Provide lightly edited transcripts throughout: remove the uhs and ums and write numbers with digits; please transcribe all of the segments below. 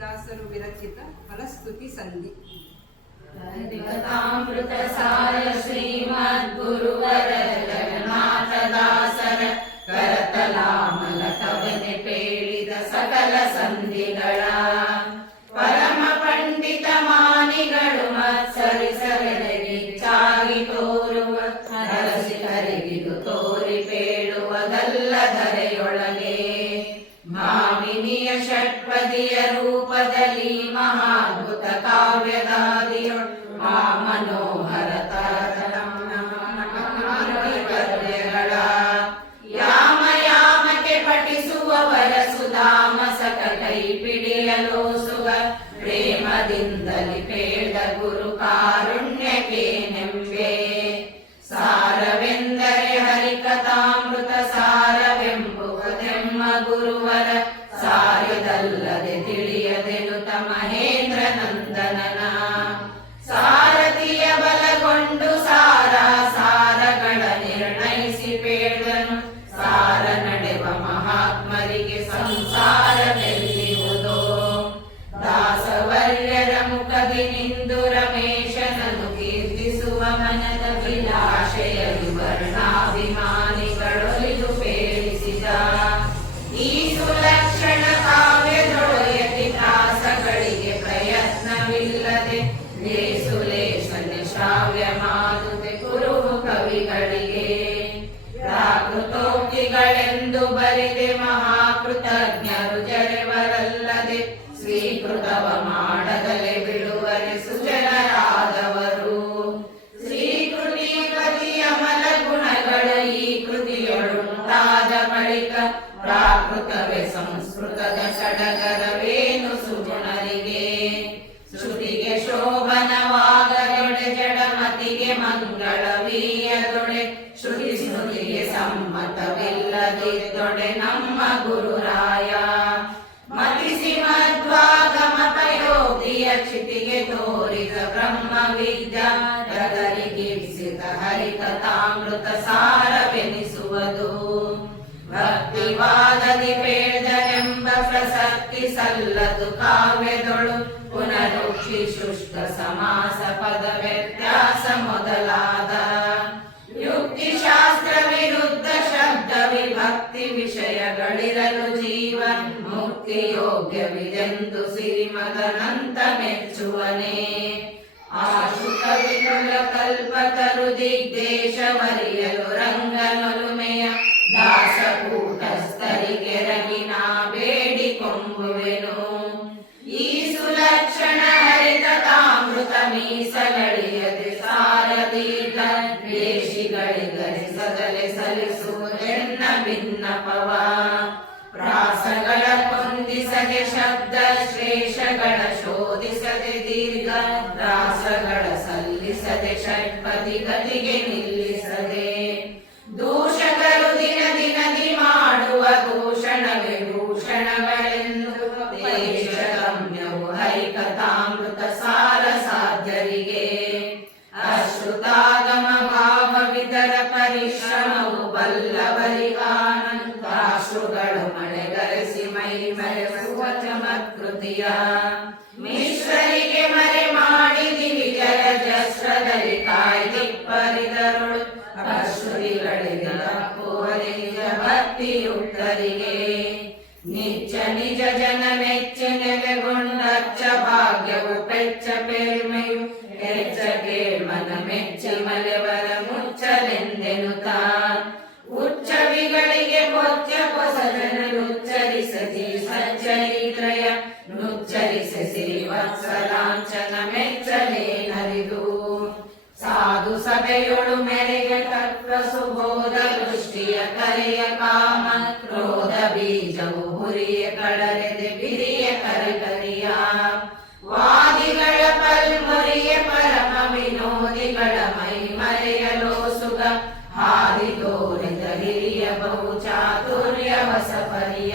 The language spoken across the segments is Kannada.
ದಾಸರು ವಿರಚಿತ ಫಲಸ್ತುತಿ ಸಂಧಿ. ಹರಿಕಥಾಮೃತ ಸಾರ ಶ್ರೀಮದ್ ಗುರುವರ ಜಗನ್ನಾಥ ದಾಸರ ಕರತಲಾಮಲ ಕವನೆ ಪೇಳಿದ ಸಕಲ ಸಂಧಿಗಳ ಪರಮ ಪಂಡಿತ ಮಾನಿಗಳು ಮತ್ಸರಿಸರೆಗಿಚ್ಚಾಗಿ ತೋರುವ ಹರಸಿ ಕರಿಗಿದು ತೋರಿ ಪೇಳುವುದಲ್ಲ ಧರೆಯೊಳಗೆ ಮಾಮಿನಿಯ ಷಟ್ಪದಿಯ ರೂಪದಲ್ಲಿ ಮಹಾದ್ಭುತ ಕಾವ್ಯದಾದಿಯೊಳ್ ಆ ಮನೋಹರ ಪದ್ಯಗಳ ಯಾಮ ಯಾಮಕ್ಕೆ ಪಠಿಸುವವರ ಸುಧಾಮಸಕ ಕೈ ಪಿಡಿಯಲು ಸುಗ ಪ್ರೇಮದಿಂದಲಿ ಪೇಳ್ದ ಗುರು ಕಾರುಣ್ಯಕ್ಕೆ ನೆಂಬೆ ಸಾರವೆಂದರೆ ಹರಿಕಥಾಮೃತ ಸಾರವೆಂಬುವುದೆಮ್ಮ ಗುರುವರ ಸಾರ್ಯದಲ್ಲದೆ ತಿಳಿಯದೆನುತ ಮಹೇಂದ್ರ ನಂದನನ ಸಾರಥಿಯ ಬಲಗೊಂಡು ಸಾರಗಳ ನಿರ್ಣಯಿಸಿ ಪೇಳ್ದನು ಸಾರ ನಡೆವ ಮಹಾತ್ಮರಿಗೆ ಸಂಸಾರವೆಲ್ಲಿರುವುದೋ ದಾಸವರ್ಯರ ಮುಖದಿ ನಿಂದು ರಮೇಶನನ್ನು ಕೀರ್ತಿಸುವ ಮನದ ವಿಲಾಶೆಯ ವಿವರ್ಣಾಭಿಮಾನಿಗಳೊಲಿದು ಪೇಳಿಸಿದ ಈ ಸುಲಕ್ಷಣ ಕಾವ್ಯದೊಳಯತಿ ದಾಸಗಳಿಗೆ ಪ್ರಯತ್ನವಿಲ್ಲದೆ ಲೇಸುಲೇಶನೆ ಶ್ರಾವ್ಯ ಮಾದುತೆ ಕುರುಹು ಕವಿಗಳಿಗೆ ಪ್ರಾಕೃತೋಕ್ತಿಗಳೆಂದು ಬರಿದೆ ಮಹಾಕೃತಜ್ಞರು ಜರೆವರಲ್ಲದೆ ಸ್ವೀಕೃತವ ಮಾಡದಲೆ ಬಿಡುವರೆ ಸುಜನರಾದವರು ಶ್ರೀಕೃತಿ ಪತಿಯ ಮಲ ಗುಣಗಳು ಈ ಕೃತಿಯೊಳುಂಟಾದ ಬಳಿಕ ಪ್ರಾಕೃತವೇ ಸಂಸ್ಕೃತದ ಸಡಗರವೇನು ಸುಗುಣರಿಗೆ ಶ್ರುತಿಗೆ ಶೋಭನವಾಗದೊಡೆ ಜಡಮತಿಗೆ ಮಂಗಳವೀಯದೊಡೆ ಶ್ರುತಿ ಸ್ಮೃತಿಗೆ ಸಮ್ಮತವಿಲ್ಲದಿದ್ದೊಡೆ ನಮ್ಮ ಗುರುರಾಯ ಮತಿಸಿ ಮಧ್ವಾಗಮ ಪಯೋಧಿಯ ಚಿತಿಗೆ ತೋರಿದ ಬ್ರಹ್ಮ ವಿದ್ಯಾ ರಗರಿಗಿರಿಸಿದ ಹರಿಕಥಾಮೃತ ಸಾರವೆನಿಸುವುದು ಭಕ್ತಿವಾದದಿ ಪೇಳ್ದನೆಂಬ ಪ್ರಸಕ್ತಿ ಸಲ್ಲದು ಕಾವ್ಯದೊಳು ಪುನರುಕ್ಷಿ ಶುಷ್ಕ ಸಮಾಸ ಪದ ವ್ಯತ್ಯಾಸ ಮೊದಲಾದ ಯುಕ್ತಿಶಾಸ್ತ್ರ ವಿರುದ್ಧ ಶಬ್ದ ವಿಭಕ್ತಿ ವಿಷಯಗಳಿರಲು ಜೀವನ್ ಮುಕ್ತಿ ಯೋಗ್ಯವಿದೆಂದು ಸಿರಿಮದನಂತ ಮೆಚ್ಚುವನೇ ಆಶುಕ ವಿಪುಲ ಕಲ್ಪತರು ದಿಗ್ದೇಶವರಿಯಲು ರಂಗನೊಲುಮೆಯ ದಾಸಕೂಟಸ್ಥರಿಗೆ ರಗಿನ ಬೇಡಿಕೊಂಬುವೆನು ಈ ಸುಲಕ್ಷಣ ಹರಿಕಥಾಮೃತ ಮೀಸಗಳಿಯದೆ ಸಾರದೀತ ದೇಶಿಗಳಿಗರಿಸದಲೆ ಸಲ್ಲಿಸುವುದೆನ್ನ ಭಿನ್ನಪವ ಪ್ರಾಸಗಳ ಹೊಂದಿಸದೆ ಶಬ್ದ ಶ್ರೇಷಗಳ ಶೋಧಿಸದೆ ದೀರ್ಘ ರಾಸಗಳ ಸಲ್ಲಿಸದೆ ಷಟ್ಪದಿ ಗತಿಗೆ ನಿಲ್ಲಿಸದೆ ದೂಷಕರು ದಿನದಿ ಮಾಡುವ ದೂಷಣವೇ ಭೂಷಣಗಳೆಂದು ದೇಶಗಮ್ಯವು ಹರಿಕಥಾಮೃತ ಸಾರ ಸಾಧ್ಯರಿಗೆ ಅಶ್ರುತಾಗಮ ಭಾವವಿದರ ಪರಿಶ್ರಮವು ಬಲ್ಲವರಿಗಾನಂದಾಶ್ರುಗಳು ಮಳೆಗರೆಸಿ ಮೈ ಮರೆಸುವ ಚಮತ್ಕೃತಿಯ ಮಿಶ್ರರಿಗೆ ಮರೆ ಮಾಡಿದಿ ವಿಜಯ ಜಸ್ರದಲ್ಲಿ ಕಾಯ್ದಿಪ್ಪರಿದರುಳು ಅಶ್ರುತಿಗಳಿಗೆ ತಪ್ಪುವರೆ ನಿಜ ಭಕ್ತಿಯುಕ್ತರಿಗೆ ನಿಚ್ಚ ನಿಜ ಜನ ಮೆಚ್ಚ ನೆಲೆಗೊಂಡಚ್ಚ ಭಾಗ್ಯವು ಪೆಚ್ಚ ಪೇರ್ಮೆಯು ಹೆಚ್ಚ ಕೇಳ್ಮನ ಮೆಚ್ಚಿ ಮಲೆವರ ಮುಚ್ಚಲೆಂದೆನುತ ಉಚ್ಚವಿಗಳಿಗೆ ಪೊಚ್ಚ ಹೊಸದನುಚ್ಚರಿಸದಿ ಸಚ್ಚರಿತ್ರಯ ನುಚ್ಚರಿಸಿ ಶ್ರೀವತ್ಸಲಾಂಚನ ಮೆಚ್ಚಲೇನರಿದು ಸಾಧು ಸಭೆಯೊಳು ಮೆರೆಗೆ ತಕ್ಕ ಸುಬೋಧ ದೃಷ್ಟಿಯ ಕರೆಯ ಕಾಮ ಕ್ರೋಧ ಬೀಜವು ಹುರಿಯ ಕಳರೆದೆ ಬಿರಿಯ ಕರಕರಿಯ ವಾದಿಗಳ ಪಲ್ಮೊರಿಯ ಪರಮ ವಿನೋದಿಗಳ ಮೈ ಮರೆಯಲೋ ಸುಗ ಹಾದಿ ತೋರಿದ ಹಿರಿಯ ಬಹು ಚಾತುರ್ಯ ಹೊಸಪರಿಯ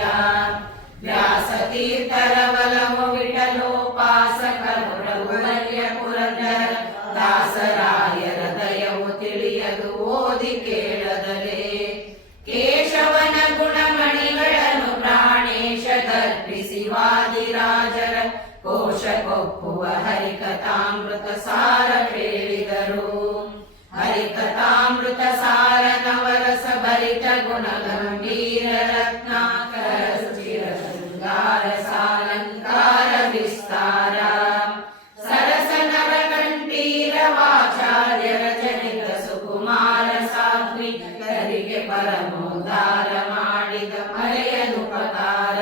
ವ್ಯಾಸತೀರ್ಥರ ಒಲವು ವಿಠಲೋಪಾಸಕರು ರಘುವರ್ಯ ಪುರಂದರ ದಾಸರಾಯರ ದಯವು ತಿಳಿಯದು ಓದಿ ಕೇಳದಲೇ ಕೇಶವನ ಗುಣಮಣಿಗಳನ್ನು ಪ್ರಾಣೇಶ ದರ್ಪಿಸಿ ವಾದಿರಾಜರ ಪರಮೋದ್ಧಾರ ಮಾಡಿದ ಮರೆಯನುಪಕಾರ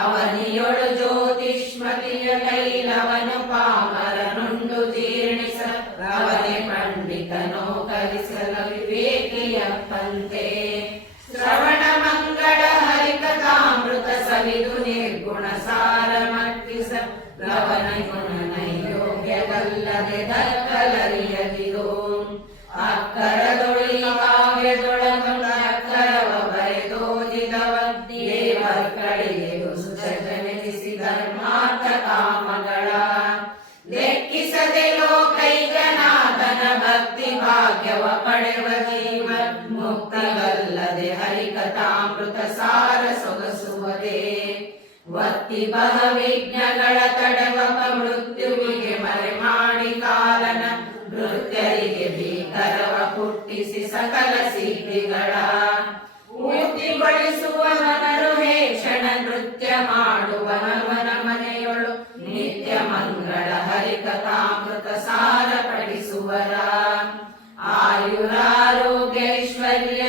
ಅವನಿಯೊಳು ಜ್ಯೋತಿಷ್ಮತಿಯ ಕೈಲವನು ಪಾಮರನುಂಡು ಜೀರ್ಣಿಸ ಅವನೇ ಪಂಡಿತನೋ ಕಲಿಸಲು ವಿವೇಕಿಯಪ್ಪಂತೆ ಶ್ರವಣ ಮಂಗಳ ಹರಿಕಥಾಮೃತ ಸವಿದು ನಿರ್ಗುಣ ಸಾರ ಮಟ್ಟಿಸ ಲವನ ಗುಣ ನೈಯೋಗ್ಯವಲ್ಲದೆ ದಕ್ಕಲರಿಯದಿರು ಅಕ್ಕರದೊಳಿ ಕಾವ್ಯದೊಳಗೊಂಡ ಅಕ್ಕರವ ಬರೆದೋದಿದವ ದೇವರ ಕಡೆಗೆ ಸುಜನಿಸಿ ಧರ್ಮಾರ್ಥ ಕಾಮಗಳ ಲೆಕ್ಕಿಸದೆ ಲೋಕೈಕನಾಥನ ಭಕ್ತಿ ಭಾಗ್ಯವ ಪಡೆವ ಜೀವ ಮುಕ್ತಿಗಲ್ಲದೆ ಹರಿಕಥಾಮೃತ ಸಾರ ಸೊಗಸುವುದೇ ವತ್ತಿ ಬಹ ವಿಘ್ನಗಳ ತಡೆವ ಮೃತ್ಯುವಿಗೆ ಮರೆ ಮಾಡಿ ಕಾಲನ ನೃತ್ಯರಿಗೆ ಭೀಕರವ ಹುಟ್ಟಿಸಿ ಸಕಲ ಸಿದ್ಧಿಗಳ ಪೂರ್ತಿಗೊಳಿಸುವ ಮನರು ಹೇಕ್ಷಣ ನೃತ್ಯ ಮಾಡುವ ಮನ ಮನೆಯೊಳು ನಿತ್ಯ ಮಂಗಳ ಹರಿಕಥಾಮೃತ ಸಾರ ಪಡಿಸುವರ ಆಯುರಾರೋಗ್ಯ ಐಶ್ವರ್ಯ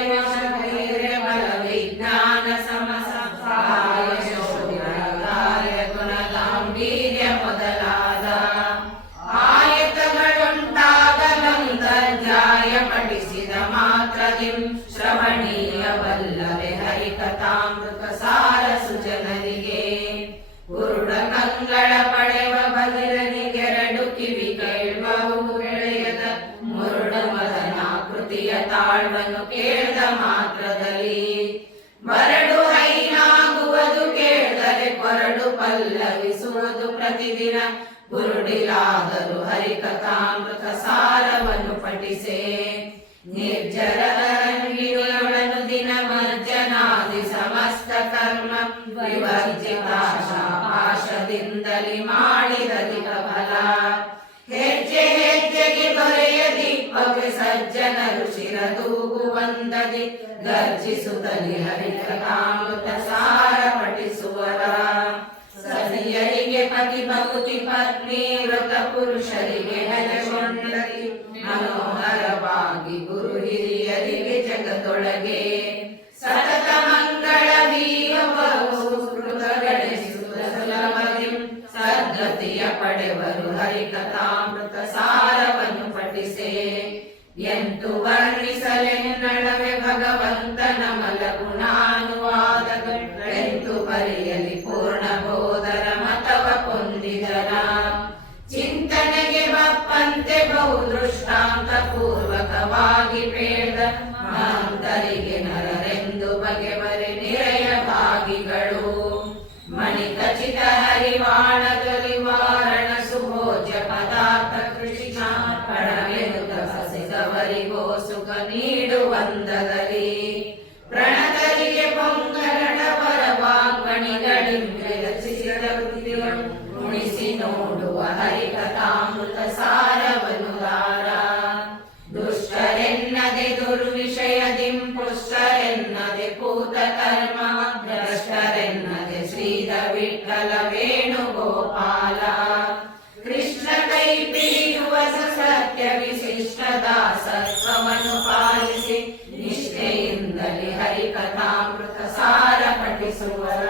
ಬಲ ವಿಜ್ಞಾನ ಸಮಸಹಾಯ ಶೋಧಾರ್ಯ ಗುಣ ಗಾಂಭೀರ್ಯ ಮೊದಲಾದ ಆಯತಗಳುಂಟಾಗಲಂತರ್ಜಾಯ ಪಡಿಸಿದ ಮಾತ್ರದಿಂ ಶ್ರವಣೀಯವಲ್ಲವೇ ಹರಿಕಥಾಮೃತ ಸಾರ ಸುಜನರಿಗೆ ಕುರುಡ ಕಂಗಳ ಪಡೆವ ಭಗಿರನಿಗೆರಡು ಕಿವಿ ಕೇಳುವವು ಬೆಳೆಯದ ಮುರುಡ ಮದನಾಕೃತಿಯ ತಾಳ್ವನ್ನು ಕೇಳ್ದ ಮಾತ್ರದಲ್ಲಿ ಬರಡು ಹೈನಾಗುವುದು ಕೇಳಿದರೆ ಕೊರಡು ಪಲ್ಲವಿಸುವುದು ಪ್ರತಿದಿನ ಗುರುಡಿಲಾದರೂ ಹರಿಕಥಾಮೃತ ಸಾರವನ್ನು ಪಠಿಸೆ ನಿರ್ಜರಗಳನ್ನು ದಿನ ವರ್ಜನಾದಿ ಸಮಸ್ತ ಕರ್ಮ ವಿವರ್ಜಿತ ಪಾಶದಿಂದಲಿ ಮಾಡಿದಧಿಕ ಫಲ ಹೆಜ್ಜೆ ಹೆಜ್ಜೆಗೆ ದೊರೆಯ ದಿಪ್ಪಗೆ ಸಜ್ಜನರು ಶಿರದೂಗುವಂದದಿ ಗರ್ಜಿಸುತ್ತಲಿ ಹರಿಕಥಾಮೃತ ಸಾರ ಪಠಿಸುವರ ಸತಿಯರಿಗೆ ಪತಿ ಭಕ್ತಿ ಪತ್ನಿ ವ್ರತ ಪುರುಷರಿಗೆ ನೆಲೆಗೊಂಡಲಿ ಮನೋಹರವಾಗಿ ಗುರು ಹಿರಿಯರಿಗೆ ಜಗದೊಳಗೆ ಸತತ ಮಂಗಳ ಸದ್ಗತಿಯ ಪಡೆವರು ಹರಿಕಥಾಮೃತ ಸಾರವನ್ನು ಪಠಿಸೆ ಎಂತು ವರ್ಣಿಸಲೆನ್ನಡವೆ ಭಗವಂತನ ಮಲಗುಣಾನುವಾದಗಳೆಂತು ಬರೆಯಲಿ ಪೂರ್ಣ ಬೋಧರ ಮತವ ಕೊಂದಿದರ ಚಿಂತನೆಗೆ ಬಪ್ಪಂತೆ ಬಹು ದೃಷ್ಟಾಂತ ಪೂರ್ವಕವಾಗಿ ಬೇಡ ಮಹಂತರಿಗೆ ನರರೆಂದು ಬಗೆಬರೆ ನಿರೆಯ ಭಾಗಿಗಳು ಮಣಿಖಚಿತ ಹರಿವಾಣದಲ್ಲಿ ವಾರಣ ಸುಭೋಜ್ಯ ಪದಾರ್ಥ ಕೃಷಿ ಪಡವೆನುತ ಹಸಿದವರಿಗೋ ಸುಖ ನೀಡುವಂದದಲ್ಲಿ ಪ್ರಣತರಿಗೆ ಪೊಂಗರಡವರ ವಾಂಗಣಿಗಳಿಂದ ರಚಿಸಿದ ಕೃತಿಗಳು ಉಣಿಸಿ ನೋಡುವ ಹರಿಕಥಾಮೃತ ಸಾರವನ್ನು ದಾರ ದುಷ್ಟರೆನ್ನದೆ ದುರ್ವಿಷಯದಿಂ ಪುಷ್ಟರೆನ್ನದೆ ಪೂತ ಕರ್ಮ ಭ್ರಷ್ಟರೆನ್ನದೆ ಶ್ರೀಧ ವಿಠಲ ವೇಣುಗೋಪಾಲ ಕೃಷ್ಣ ಕೈ ಪೀಯುವ ಸತ್ಯ ವಿಶಿಷ್ಟ ದಾಸತ್ವವನ್ನು ಪಾಲಿಸಿ ನಿಷ್ಠೆಯಿಂದಲೇ ಹರಿಕಥಾಮೃತ ಸಾರ ಪಠಿಸುವರ